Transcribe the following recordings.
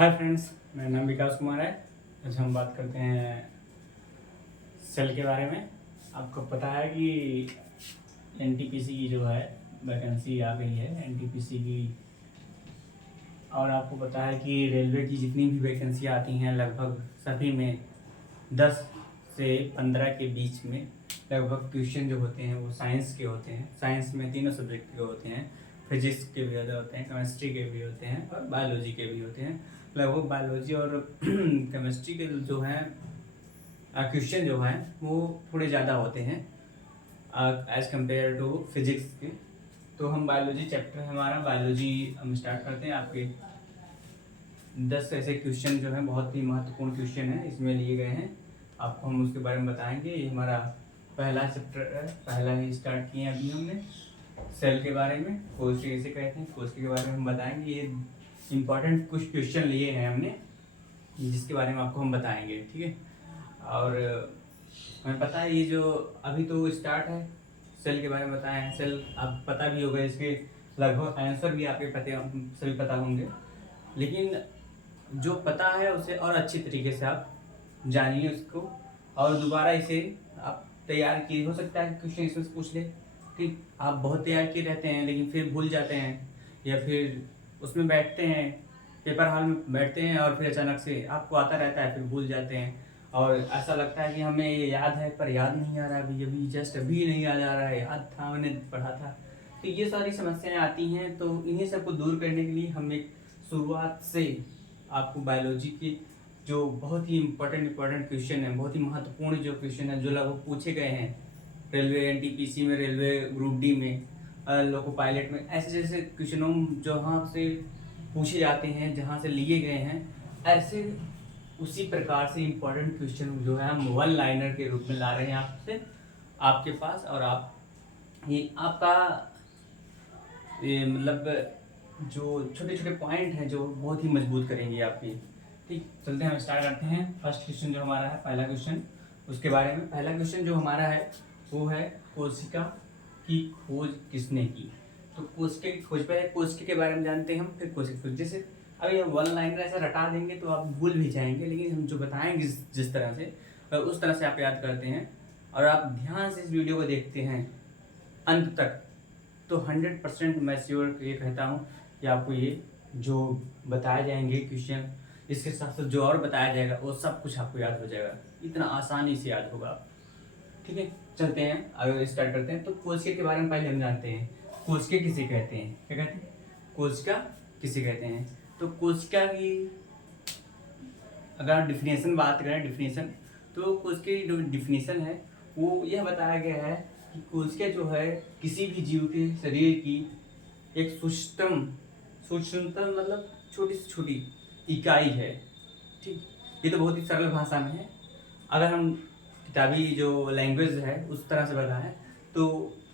Hi friends, मेरा नाम विकास कुमार है। आज हम बात करते हैं सेल के बारे में। आपको पता है कि एनटीपीसी की जो है वैकेंसी आ गई है एनटीपीसी की। और आपको पता है कि रेलवे की जितनी भी वैकेंसी आती हैं लगभग सभी में 10 से 15 के बीच में लगभग क्वेश्चन जो होते हैं वो साइंस के होते हैं। साइंस में तीनों सब्जेक्ट के होते हैं, फिजिक्स के भी होते हैं, केमिस्ट्री के भी होते हैं और बायोलॉजी के भी होते हैं। लगभग बायोलॉजी और केमिस्ट्री के जो हैं क्वेश्चन जो हैं वो थोड़े ज़्यादा होते हैं एज कम्पेयर टू फिजिक्स के। तो हम बायोलॉजी चैप्टर हमारा बायोलॉजी हम स्टार्ट करते हैं। आपके 10 ऐसे क्वेश्चन जो हैं बहुत ही महत्वपूर्ण क्वेश्चन हैं इसमें लिए गए हैं। आपको हम उसके बारे में बताएंगे। ये हमारा पहला चैप्टर है, पहला ही स्टार्ट किए अभी हमने सेल के बारे में। कोशिका इसे कहते हैं, कोशिका के बारे में हम बताएंगे। ये इम्पॉर्टेंट कुछ क्वेश्चन लिए हैं हमने जिसके बारे में आपको हम बताएंगे, ठीक है। और हमें पता है ये जो अभी तो स्टार्ट है, सेल के बारे में बताए हैं। सेल आप पता भी होगा, इसके लगभग आंसर भी आपके सभी पता होंगे, लेकिन जो पता है उसे और अच्छी तरीके से आप जानिए उसको और दोबारा इसे आप तैयार किए। हो सकता है क्वेश्चन इसमें से पूछ ले कि आप बहुत तैयार किए रहते हैं लेकिन फिर भूल जाते हैं, या फिर उसमें बैठते हैं, पेपर हॉल में बैठते हैं और फिर अचानक से आपको आता रहता है फिर भूल जाते हैं और ऐसा लगता है कि हमें ये याद है पर याद नहीं आ रहा, अभी अभी जस्ट अभी नहीं याद आ रहा है, याद था मैंने पढ़ा था। तो ये सारी समस्याएं आती हैं। तो इन्हीं सबको दूर करने के लिए हम एक शुरुआत से आपको बायोलॉजी की जो बहुत ही इम्पोर्टेंट क्वेश्चन है, बहुत ही महत्वपूर्ण जो क्वेश्चन है जो लगभग पूछे गए हैं रेलवे एनटीपीसी में, रेलवे ग्रुप डी में, लोको पायलट में, ऐसे जैसे क्वेश्चनों जहाँ से पूछे जाते हैं, जहाँ से लिए गए हैं, ऐसे उसी प्रकार से इम्पोर्टेंट क्वेश्चन जो है हम वन लाइनर के रूप में ला रहे हैं आपसे आपके पास। और आप ये आपका ये मतलब जो छोटे छोटे पॉइंट हैं जो बहुत ही मजबूत करेंगे आपकी। ठीक, चलते हैं हम स्टार्ट करते हैं। फर्स्ट क्वेश्चन जो हमारा है, पहला क्वेश्चन, उसके बारे में। पहला क्वेश्चन जो हमारा है वो है कोशिका की खोज किसने की। तो कोशिका की खोज, पहले कोशिका के बारे में जानते हैं हम, फिर कोशिका खोज। जैसे अभी हम वन लाइनर ऐसा रटा देंगे तो आप भूल भी जाएंगे, लेकिन हम जो बताएंगे जिस तरह से उस तरह से आप याद करते हैं और आप ध्यान से इस वीडियो को देखते हैं अंत तक, तो 100% मैं श्योर ये कहता हूँ कि आपको ये जो बताए जाएंगे क्वेश्चन, इसके साथ साथ जो और बताया जाएगा वो सब कुछ आपको याद हो जाएगा, इतना आसानी से याद होगा। ठीक है, चलते हैं आगे स्टार्ट करते हैं। तो कोशिका के बारे में पहले हम जानते हैं, कोशिका किसे कहते हैं, क्या कहते हैं, कोशिका किसे कहते हैं। तो कोशिका की अगर आप डिफिनेशन बात करें, डिफिनेशन, तो कोशिका की जो डिफिनेशन है वो यह बताया गया है कि कोशिका जो है किसी भी जीव के शरीर की एक सूक्ष्मतम मतलब छोटी से छोटी इकाई है। ठीक, ये तो बहुत ही सरल भाषा में है। अगर हम किताबी जो लैंग्वेज है उस तरह से बताएं तो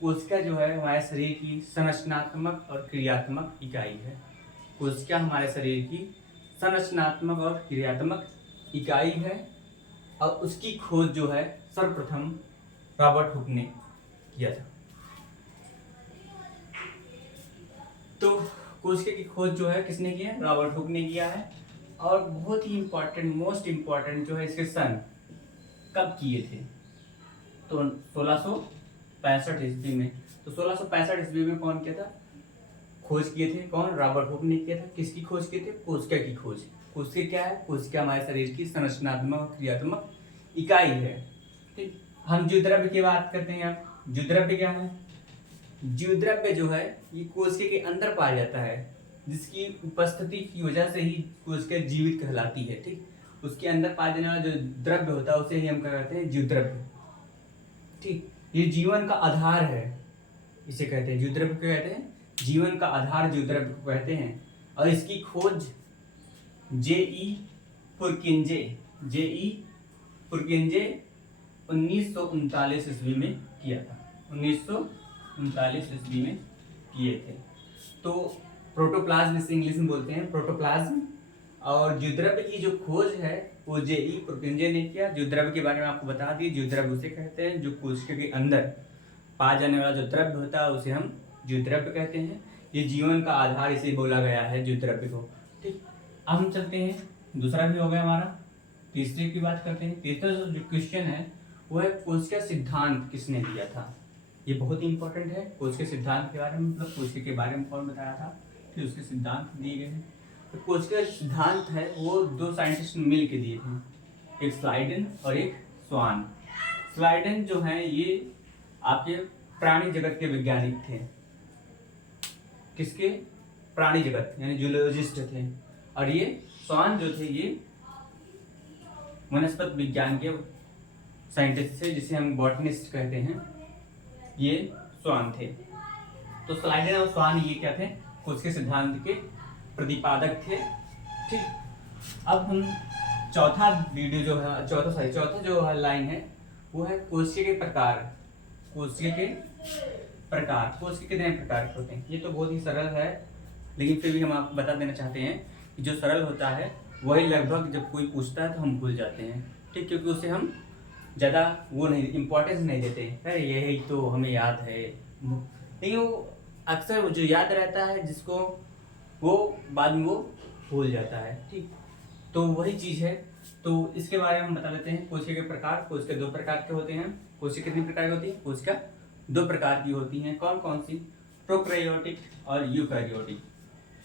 कोशिका जो है हमारे शरीर की संरचनात्मक और क्रियात्मक इकाई है। कोशिका हमारे शरीर की संरचनात्मक और क्रियात्मक इकाई है और उसकी खोज जो है सर्वप्रथम रॉबर्ट हुक ने किया था। तो कोशिका की खोज जो है किसने की है, रॉबर्ट हुक ने किया है। और बहुत ही इम्पोर्टेंट, मोस्ट इम्पोर्टेंट जो है इसके सन कब किए थे, तो 1665 ईस्वी में। तो 1665 ईस्वी में कौन किया था, खोज किए थे, कौन, रॉबर्ट हुक ने किया था। किसकी खोज किए थे, कोशिका की खोज। कोशिका क्या है, कोशिका हमारे शरीर की संरचनात्मक और क्रियात्मक इकाई है। ठीक, हम जीवद्रव्य की बात करते हैं। आप जीवद्रव्य क्या है, जीवद्रव्य जो है ये कोशिका के अंदर पाया जाता है, जिसकी उपस्थिति की वजह से ही कोशिका जीवित कहलाती है। ठीक, उसके अंदर पाया जाने वाला जो द्रव्य होता है उसे ही हम क्या कहते हैं, जीवद्रव्य। ठीक, ये जीवन का आधार है, इसे कहते हैं जीवद्रव्य। क्या कहते हैं, जीवन का आधार जीवद्रव्य को कहते हैं। और इसकी खोज जे.ई. पुरकिंजे 1939 ईस्वी में किया था। 1939 ईस्वी में किए थे। तो प्रोटोप्लाज्म इसे इंग्लिश में बोलते हैं, प्रोटोप्लाज्म। और जीवद्रव्य की जो खोज है वो जे.ई. पुरकिंजे ने किया। जीवद्रव्य के बारे में आपको बता दिए, जीवद्रव्य उसे कहते हैं जो कोशिका के अंदर पाया जाने वाला जो द्रव्य होता है उसे हम जीवद्रव्य कहते हैं। ये जीवन का आधार इसे बोला गया है जीवद्रव्य को। ठीक, अब हम चलते हैं, दूसरा भी हो गया हमारा, तीसरे की बात करते हैं। तीसरा जो क्वेश्चन है वो है कोशिका सिद्धांत किसने दिया था। ये बहुत ही इंपॉर्टेंट है। कोशिका सिद्धांत के बारे में, मतलब कोशिका के बारे में कौन बताया था, फिर उसके सिद्धांत दिए गए हैं। तो कोशिका सिद्धांत है वो दो साइंटिस्ट मिल के दिए थे, एक स्लाइडन और एक स्वान। स्लाइडन जो है ये आपके प्राणी जगत के वैज्ञानिक थे। किसके? प्राणी जगत, यानी जूलॉजिस्ट थे। और ये स्वान जो थे ये वनस्पति विज्ञान के साइंटिस्ट थे, जिसे हम बॉटनिस्ट कहते हैं। ये स्वान थे। तो स्लाइडन और स्वान ये क्या थे? कोशिका सिद्धांत के प्रतिपादक थे। ठीक। अब हम चौथा वीडियो जो है, चौथा जो लाइन है वो है कोशिका के प्रकार। कोशिका के प्रकार, कोशिका कितने प्रकार के होते हैं? ये तो बहुत ही सरल है, लेकिन फिर भी हम आपको बता देना चाहते हैं कि जो सरल होता है वही लगभग जब कोई पूछता है तो हम भूल जाते हैं। ठीक, क्योंकि उसे हम ज़्यादा वो नहीं, इम्पोर्टेंस नहीं देते। अरे यही तो हमें याद है, लेकिन वो अक्सर वो जो याद रहता है जिसको, वो बाद में वो भूल जाता है। ठीक, तो वही चीज़ है। तो इसके बारे में हम बता देते हैं। कोशिका के प्रकार, कोशिका दो प्रकार के होते हैं। कोशिका कितनी प्रकार की होती है? कोशिका दो प्रकार की होती हैं। कौन कौन सी? प्रोकैरियोटिक और यूकैरियोटिक।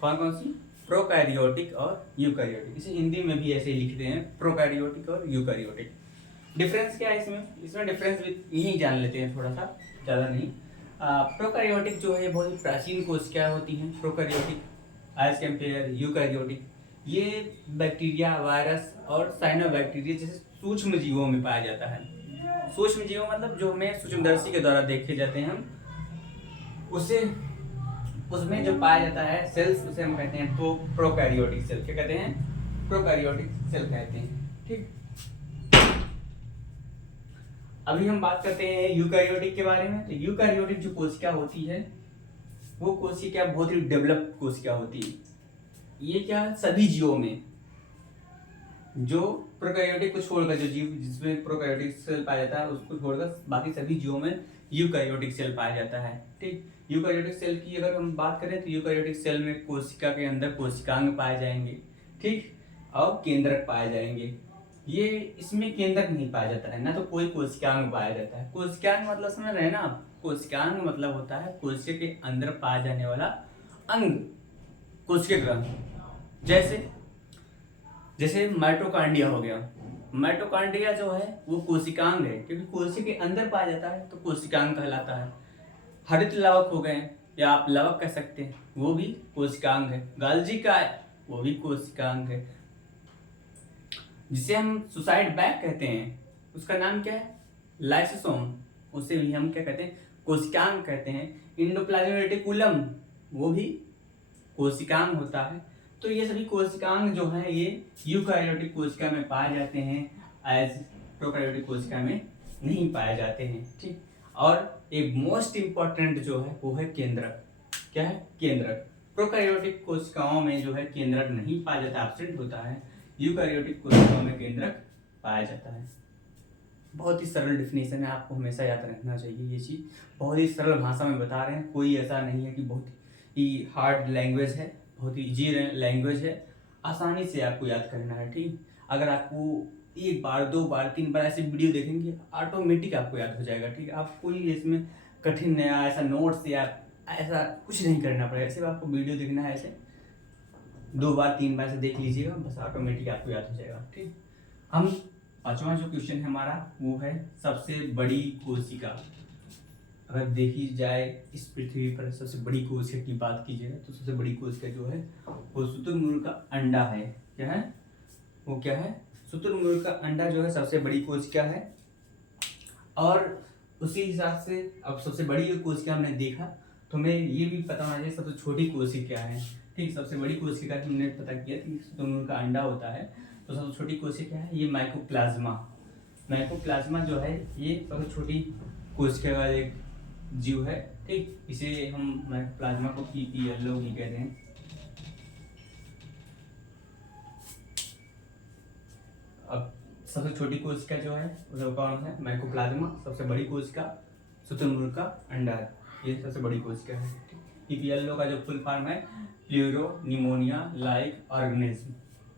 कौन कौन सी? प्रोकैरियोटिक और यूकैरियोटिक। इसे हिंदी में भी ऐसे ही लिखते हैं, प्रोकैरियोटिक और यूकैरियोटिक। डिफरेंस क्या है इसमें डिफरेंस यही जान लेते हैं थोड़ा सा, ज़्यादा नहीं। प्रोकैरियोटिक जो है बहुत ही प्राचीन कोशिका होती हैं। प्रोकैरियोटिक एज कम्पेयर यूकैरियोटिक, ये बैक्टीरिया, वायरस और साइनोबैक्टीरिया जैसे सूक्ष्म जीवों में पाया जाता है। सूक्ष्म जीवों मतलब जो हमें सूक्ष्मदर्शी के द्वारा देखे जाते हैं हम, उसे उसमें जो पाया जाता है सेल्स, उसे हम कहते हैं प्रोकैरियोटिक सेल। क्या कहते हैं? प्रोकैरियोटिक सेल कहते हैं। ठीक, अभी हम बात करते हैं यूकैरियोटिक के बारे में। तो यूकैरियोटिक जो कोशिका होती है वो कोशिका बहुत ही डेवलप्ड कोशिका होती है। ये क्या, सभी जीवों में, जो प्रोकैरियोटिक को छोड़कर, जो जीव जिसमें प्रोकैरियोटिक सेल पाया जाता है उसको छोड़कर बाकी सभी जीवों में यूकैरियोटिक सेल पाया जाता है। ठीक, यूकैरियोटिक सेल की अगर हम बात करें तो यूकैरियोटिक सेल में कोशिका के अंदर कोशिकांग पाए जाएंगे। ठीक, और केंद्रक पाए जाएंगे। ये इसमें केंद्रक नहीं पाया जाता है, ना तो कोई कोशिकांग पाया जाता है। कोशिकांग मतलब समझ रहे हैं ना आप? कोशिकांग मतलब होता है कोशिका के अंदर पाया जाने वाला अंग, कोशिका ग्रंथ। जैसे माइटोकॉन्ड्रिया हो गया। माइटोकॉन्ड्रिया जो है वो कोशिकांग है, क्योंकि कोशिका के अंदर पाया जाता है तो कोशिकांग कहलाता है। हरित लवक हो गए, या आप लवक कह सकते हैं, वो भी कोशिकांग है। गाल्जी का है, वो भी कोशिकांग है। जिसे हम सुसाइड बैग कहते हैं, उसका नाम क्या है? लाइसोसोम। उसे भी हम क्या कहते हैं? कोशिकांग कहते हैं। इंडोप्लाज्मिक रेटिकुलम, वो भी कोशिकांग होता है। तो ये सभी कोशिकांग जो है ये यूकैरियोटिक कोशिका में पाए जाते हैं, एज प्रोकैरियोटिक कोशिका में नहीं पाए जाते हैं। ठीक, और एक मोस्ट इंपॉर्टेंट जो है वो है केंद्रक। क्या है? केंद्रक। प्रोकैरियोटिक कोशिकाओं में जो है केंद्रक नहीं पाया जाता, एब्सेंट होता है। यूकैरियोटिक कोशिकाओं में केंद्रक पाया जाता है। बहुत ही सरल डेफिनेशन है, आपको हमेशा याद रखना चाहिए ये चीज़। बहुत ही सरल भाषा में बता रहे हैं, कोई ऐसा नहीं है कि बहुत ही हार्ड लैंग्वेज है, बहुत ही इजी लैंग्वेज है, आसानी से आपको याद करना है। ठीक, अगर आपको एक बार, दो बार, तीन बार ऐसे वीडियो देखेंगे ऑटोमेटिक आपको याद हो जाएगा। ठीक, आप कोई इसमें कठिन नया ऐसा नोट्स या ऐसा कुछ नहीं करना पड़ेगा। सिर्फ आपको वीडियो देखना है, ऐसे दो बार तीन बार से देख लीजिएगा, बस ऑटोमेटिक आपको याद हो जाएगा। ठीक, हम पांचवा जो क्वेश्चन है हमारा वो है सबसे बड़ी कोशिका। अगर देखी जाए इस पृथ्वी पर सबसे बड़ी कोशिका की बात कीजिएगा तो सबसे बड़ी कोशिका जो है वो शुतुरमुर्ग का अंडा है। क्या है वो? क्या है? शुतुरमुर्ग का अंडा जो है सबसे बड़ी कोशिका है। और उसी हिसाब से अब सबसे बड़ी कोशिका हमने देखा तो हमें ये भी पता होना चाहिए सबसे छोटी कोशिका क्या है। ठीक, सबसे बड़ी कोशिका की हमने पता किया कि शुतुरमुर्ग का अंडा होता है। तो सबसे छोटी कोशिका क्या है? ये माइकोप्लाज्मा। माइकोप्लाज्मा जो है ये सबसे छोटी कोशिका का एक जीव है। ठीक, इसे हम माइकोप्लाज्मा को PPLO भी कहते हैं। अब सबसे छोटी कोशिका जो है वो कौन है? माइकोप्लाज्मा। सबसे बड़ी कोशिका शुतुरमुर्ग का अंडा है, ये सबसे बड़ी कोशिका है। PPLO का जो फुल फॉर्म है pleuro pneumonia like organism.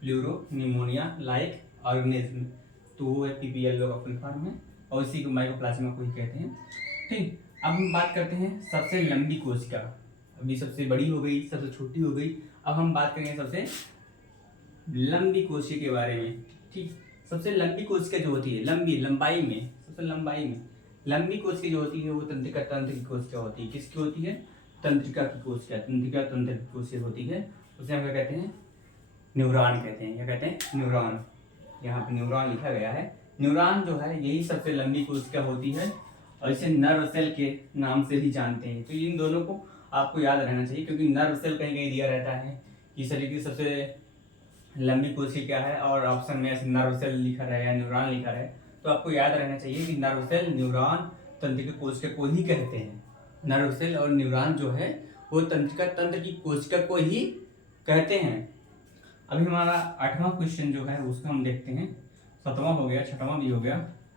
Pleuro pneumonia like organism, तो वो है PPLO का फुल फॉर्म है, और इसी को माइकोप्लाज्मा को ही कहते हैं। ठीक, अब हम बात करते हैं सबसे लंबी कोशिका। अभी सबसे बड़ी हो गई, सबसे छोटी हो गई, अब हम बात करेंगे सबसे लंबी कोशिका के बारे में। ठीक, सबसे लंबी कोशिका जो होती है, लंबाई में सबसे लंबी कोशिका जो होती है वो तंत्रिका तंत्र की कोशिका होती है। किसकी होती है? तंत्रिका की कोशिका, तंत्रिका तंत्र की कोशिका होती है। उसे हम क्या कहते हैं? न्यूरॉन कहते हैं। क्या कहते हैं? न्यूरॉन। यहाँ पे न्यूरॉन लिखा गया है। न्यूरॉन जो है यही सबसे लंबी कोशिका होती है, और इसे नर्व सेल के नाम से भी जानते हैं। तो इन दोनों को आपको याद रहना चाहिए, क्योंकि नर्व सेल कहीं कहीं दिया रहता है कि शरीर की सबसे लंबी कोशिका क्या है, और ऑप्शन में ऐसे नर्व सेल लिखा रहेगा, न्यूरॉन लिखा रहे, तो आपको याद रहना चाहिए कि नर्व सेल, न्यूरॉन तंत्रिका कोशिका को ही कहते हैं। नर्व सेल और न्यूरॉन जो है वो तंत्रिका तंत्र की कोशिका को ही कहते हैं। अभी हमारा 8वां क्वेश्चन जो है उसको हम देखते हैं। 7वां हो गया, 6वां भी हो गया।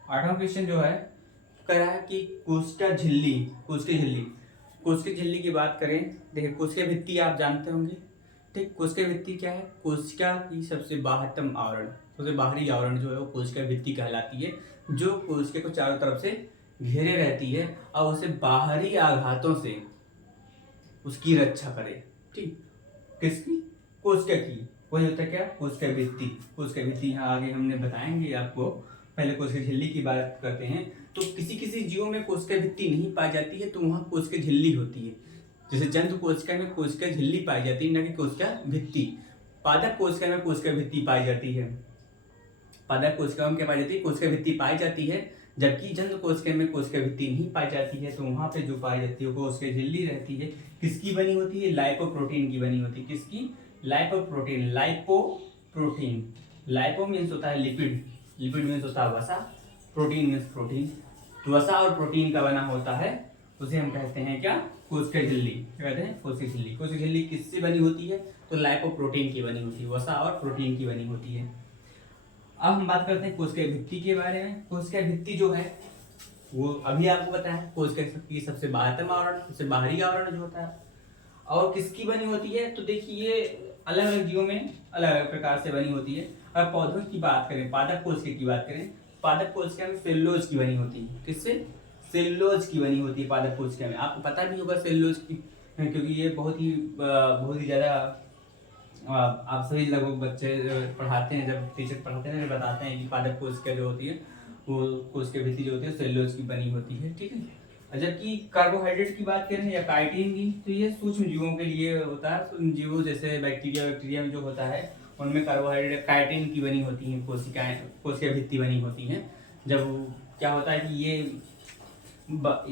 8वां क्वेश्चन जो है कह रहा है कि कोशिका झिल्ली की बात करें। देखिए, कोशिका भित्ति आप जानते होंगे। ठीक, कोशिका भित्ति क्या है? कोशिका की सबसे बाहरतम आवरण, सबसे बाहरी आवरण जो है वो कोशिका भित्ति कहलाती है, जो कोशिका को चारों तरफ से घेरे रहती है और उसे बाहरी आघातों से उसकी रक्षा करे। ठीक, किसकी? कोशिका की। वही होता है क्या? कोशिका भित्ति। कोशिका भित्ति यहाँ आगे हमने बताएंगे आपको। पहले कोशिका झिल्ली की बात करते हैं। तो किसी किसी जीवों में कोशिका भित्ति नहीं पाई जाती है, तो वहाँ कोशिका झिल्ली होती है। जैसे जंतु कोशिका में कोशिका झिल्ली पाई जाती है, न कि कोशिका भित्ति। पादप कोशिका में कोशिका भित्ति पाई जाती है। पादप कोशिका में क्या पाई जाती है? कोशिका भित्ति पाई जाती है। जबकि जंतु कोशिका में कोशिका भित्ति नहीं पाई जाती है, तो वहाँ पे जो पाई जाती है वो कोशिका झिल्ली रहती है। किसकी बनी होती है? लाइपोप्रोटीन की बनी होती है। किसकी? लाइपोप्रोटीन। लाइपो मीन्स होता है लिपिड, लिपिड मीन्स होता है वसा, प्रोटीन मीन्स प्रोटीन। तो वसा और प्रोटीन का बना होता है, उसे हम कहते हैं क्या? कोशिका झिल्ली। क्या कहते हैं? कोशिका झिल्ली। कोशिका झिल्ली किससे बनी होती है? तो लाइपोप्रोटीन की बनी होती है, वसा और प्रोटीन की बनी होती है। अब हम बात करते हैं कोशिका भित्ति के बारे में। कोशिका भित्ति जो है वो अभी आपको पता है, कोशिका की सबसे बाहरतम आवरण, सबसे बाहरी आवरण जो होता है, और किसकी बनी होती है? तो देखिए, ये अलग अलग जीवों में अलग अलग प्रकार से बनी होती है। अगर पौधों की बात करें, पादप कोशिका की बात करें, पादक कोशिका में सेलुलोज की बनी होती है। किससे? सेलुलोज की बनी होती है पादक कोशिका में। आपको पता भी होगा सेलुलोज की, क्योंकि ये बहुत ही ज़्यादा आप सभी लगभग बच्चे पढ़ाते हैं, जब टीचर पढ़ाते हैं तो बताते हैं कि पादप कोशिका जो होती है वो कोशिका भित्ति जो होती है सेलुलोज की बनी होती है। ठीक है। जबकि कार्बोहाइड्रेट की बात करें या काइटिन की, तो ये सूक्ष्म जीवों के लिए होता है। सूक्ष्म जीवों जैसे बैक्टीरिया में जो होता है उनमें कार्बोहाइड्रेट काइटिन की बनी होती है कोशिकाएं, कोशिका भित्ति बनी होती हैं। जब क्या होता है कि ये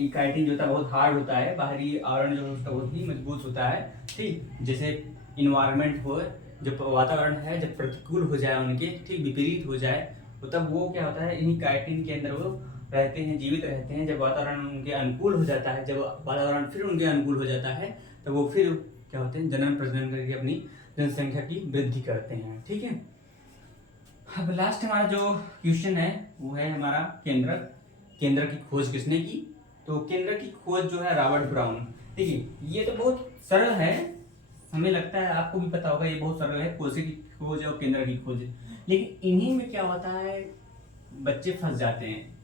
काइटिन जो होता है बहुत हार्ड होता है, बाहरी आवरण जो होता है बहुत ही मजबूत होता है। ठीक, जैसे इन्वायरमेंट हो, जब वातावरण है जब प्रतिकूल हो जाए उनके, ठीक विपरीत हो जाए, तो तब वो क्या होता है इन्हीं काइटिन के अंदर वो रहते हैं, जीवित रहते हैं। जब वातावरण उनके अनुकूल हो जाता है, जब वातावरण फिर उनके अनुकूल हो जाता है, तो वो फिर क्या होते हैं जनन प्रजनन करके अपनी जनसंख्या की वृद्धि करते हैं। ठीक है। अब लास्ट हमारा जो क्वेश्चन है वो है हमारा केंद्र की खोज किसने की? तो केंद्र की खोज जो है रॉबर्ट ब्राउन। देखिए, ये तो बहुत सरल है, हमें लगता है आपको भी पता होगा, ये बहुत सरल है, कोशिका की खोज और केंद्र की खोज। लेकिन इन्हीं में क्या होता है, बच्चे फंस जाते हैं।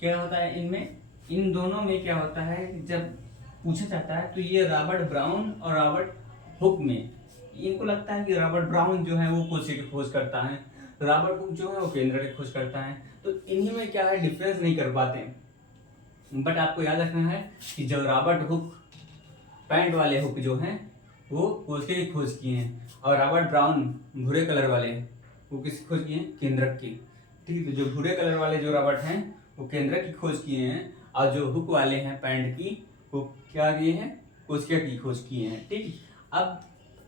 क्या होता है इनमें, इन दोनों में क्या होता है, जब पूछा जाता है तो ये रॉबर्ट ब्राउन और रॉबर्ट हुक में, इनको लगता है कि रॉबर्ट ब्राउन जो है वो कोशिका की खोज करता है, रॉबर्ट हुक जो है वो केंद्र की खोज करता है। तो इन्हीं में क्या है, डिफरेंस नहीं कर पाते। बट आपको याद रखना है कि जो रॉबर्ट हुक, पैंट वाले हुक जो हैं वो कोशिका की खोज किए हैं, और रॉबर्ट ब्राउन भूरे कलर वाले वो किसकी खोज किए हैं? केंद्रक की। ठीक है। तो जो भूरे कलर वाले जो रॉबर्ट हैं वो केंद्रक की खोज किए हैं, और जो हुक वाले हैं पैंट की वो क्या किए हैं? कोशिका की खोज किए हैं। ठीक। अब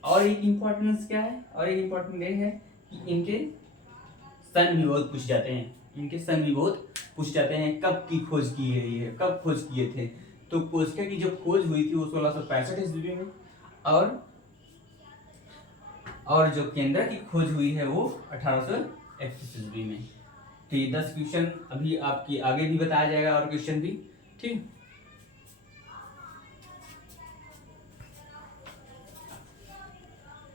और एक इम्पोर्टेंस क्या है, और एक इम्पोर्टेंट ये है कि इनके सन भी बहुत पूछ जाते हैं, इनके सन भी बहुत पूछ जाते हैं, कब की खोज की गई है, कब खोज किए थे। तो कोशिका की जो खोज हुई थी वो 1665 ईस्वी में, और जो केंद्र की खोज हुई है वो 1831 ईस्वी में। तो ये 10 क्वेश्चन अभी आपकी आगे भी बताया जाएगा, और क्वेश्चन भी। ठीक।